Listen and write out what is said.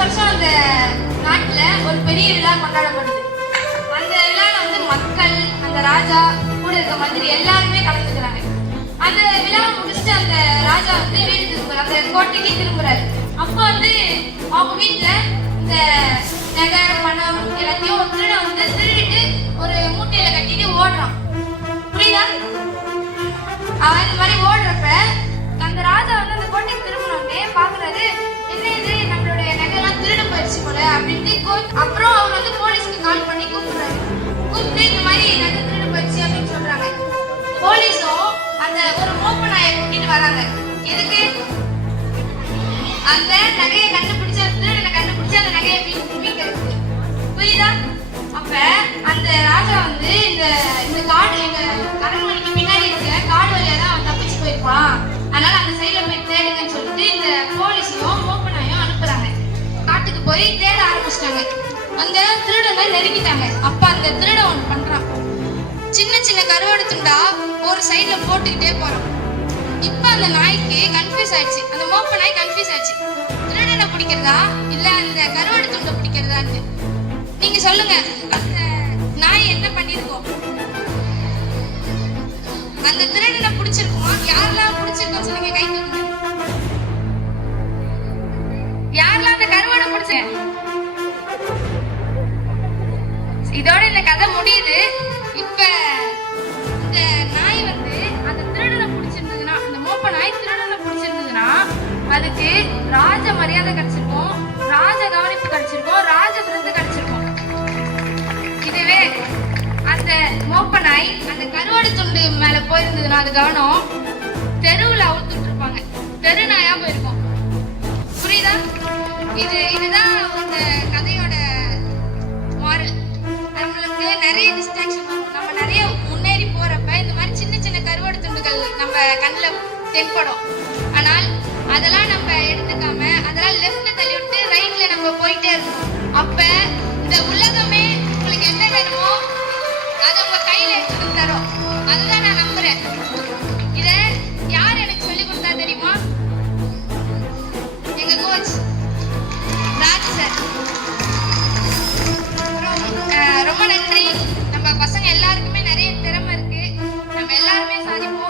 வருஷம் அந்த நாட்டுல ஒரு பெரிய விழா கொண்டாடப்படுது. அந்த விழால வந்து மக்கள், அந்த ராஜா கூட இருக்க மந்திரி எல்லாருமே கலந்துக்கிறாங்க. அந்த விழாவை முடிச்சுட்டு அந்த ராஜா வந்து வீடு திரும்புறாரு, அந்த கோட்டைக்கு திரும்புறாரு. அப்போ வந்து அவங்க வீட்டுல இந்த நகை பணம் எல்லாத்தையும் ஒரு திருட வந்து திருடிட்டு ஒரு மூட்டையில கட்டிட்டு ஓடுறான். புரியுதா? அவன் இந்த மாதிரி ஓடுறப்ப அந்த ராஜா வந்து அந்த கோட்டைக்கு திரும்பினோடனே பாக்குறாரு, என்ன இது நம்மளுடைய நகைலாம் திருட போயிடுச்சு போல அப்படின்ட்டு. அப்புறம் அவர் வந்து போலீஸ்க்கு கால் பண்ணி கூப்பிடுறாரு. கூப்பிட்டு இந்த மாதிரி நகை திருட போயிடுச்சு அப்படின்னு சொல்றாங்க. போலீஸும் அந்த ஒரு மோப்ப நாயை கூட்டிட்டு வராங்க. எதுக்கு? அந்த நகையை கண்டுபிடிச்சு திருடனை கண்டுபிடிச்சு அந்த நகையை மீட்கிறது. புரியுதா? அப்ப அந்த ராஜா வந்து இந்த காடு எங்க அரண்மனைக்கு பின்னாடி இருக்க காடு வழியா தான் அவன் தப்பிச்சு போயிருப்பான், அதனால அந்த சைட்ல போய் தேடுங்கன்னு சொல்லிட்டு இந்த போலீஸையும் மோப்பனாயும் அனுப்புறாங்க. காட்டுக்கு போய் தேட ஆரம்பிச்சிட்டாங்க. அந்த திருடனை நெருங்கிட்டாங்க. அப்ப அந்த திருடன் ஒன்று பண்றான். சின்ன சின்ன கருவாடு துண்டா ஒரு சைட்ல போட்டுக்கிட்டே போறான். இப்ப அந்த நாய்க்கு கன்ஃபியூஸ் ஆயிடுச்சு, அந்த மோப்ப நாய் கன்ஃபியூஸ் ஆயிடுச்சு, திருடனை பிடிக்கிறதா இல்ல அந்த கருவாடு துண்டை பிடிக்கிறதான்னு. நீங்க சொல்லுங்க, அந்த நாய் என்ன பண்ணிருக்கோம்? அந்த திருடனை பிடிச்சிருக்குமா? யாரெல்லாம் பிடிச்சிருக்கோம் சொல்லுங்க, கை தூக்குங்க. யாரெல்லாம் அந்த கருவாடை பிடிச்ச? இதோட இந்த கதை முடியுது. இப்ப இந்த நாய் வந்து அந்த திருடனை பிடிச்சிருந்ததுன்னா, அந்த மோப்ப நாய் திருடனை பிடிச்சிருந்ததுன்னா அதுக்கு ராஜ மரியாதை கிடைச்சிருக்கும், ராஜ கவனிப்பு கிடைச்சிருக்கும், ராஜ விருது கிடைச்சிருக்கும். இதுவே அந்த மோப்ப நாய் அந்த கருவாடு துண்டு மேல போயிருந்ததுன்னா அது கவனம் தெருவுல அவுத்துட்டு இருப்பாங்க, தெரு நாயா போயிருக்கும். புரியுதா? இதுதான் இந்த கதையோட மாரல். நம்மளுக்கு நிறைய டிஸ்ட்ராக்ஷன் வரும். நம்ம நிறைய முன்னேறி போறப்ப இந்த மாதிரி சின்ன சின்ன கருவாடு துண்டுகள் நம்ம கண்ணில் தென்படும். ஆனால் அதெல்லாம் நம்ம எடுத்துக்காம அதெல்லாம் லெஃப்ட்ல தள்ளி விட்டு ரைட்ல நம்ம போயிட்டே இருக்கணும். அப்ப இந்த உலகமே உங்களுக்கு என்ன வேணுமோ அதை உங்க கையில எடுத்துட்டு தரும். அதுதான் நான் நம்புறேன்.